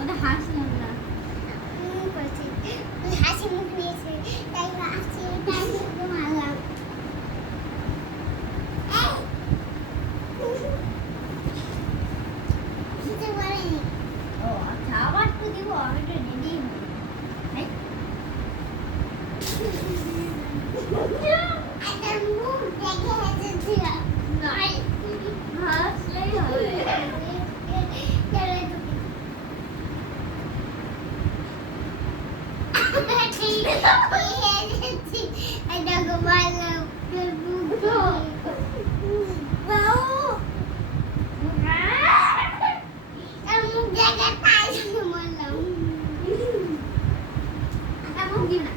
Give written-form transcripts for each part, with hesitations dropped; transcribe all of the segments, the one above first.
ওটা হাসলাম না। হাসি মুখ নিয়েছে তাই হাসি তাই শুধু মারলাম। কিছু বলেনি। ও আচ্ছা, আবার তো দিব, আমি তো রেডি হই। একটা মুখ দেখে হেসেছিল। নাই, হাসলেই হবে। এমন দিও না।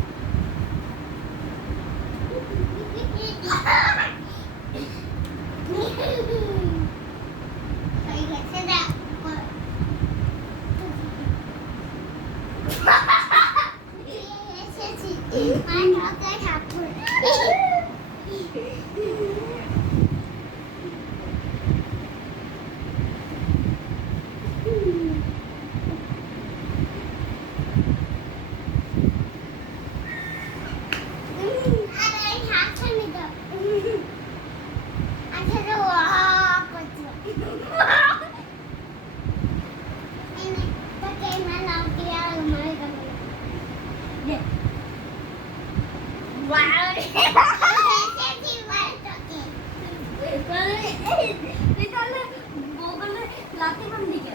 লাথি মার দিকে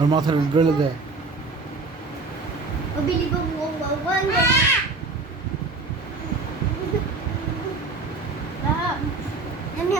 ওর মাথাটা ডলে দেয়। আমি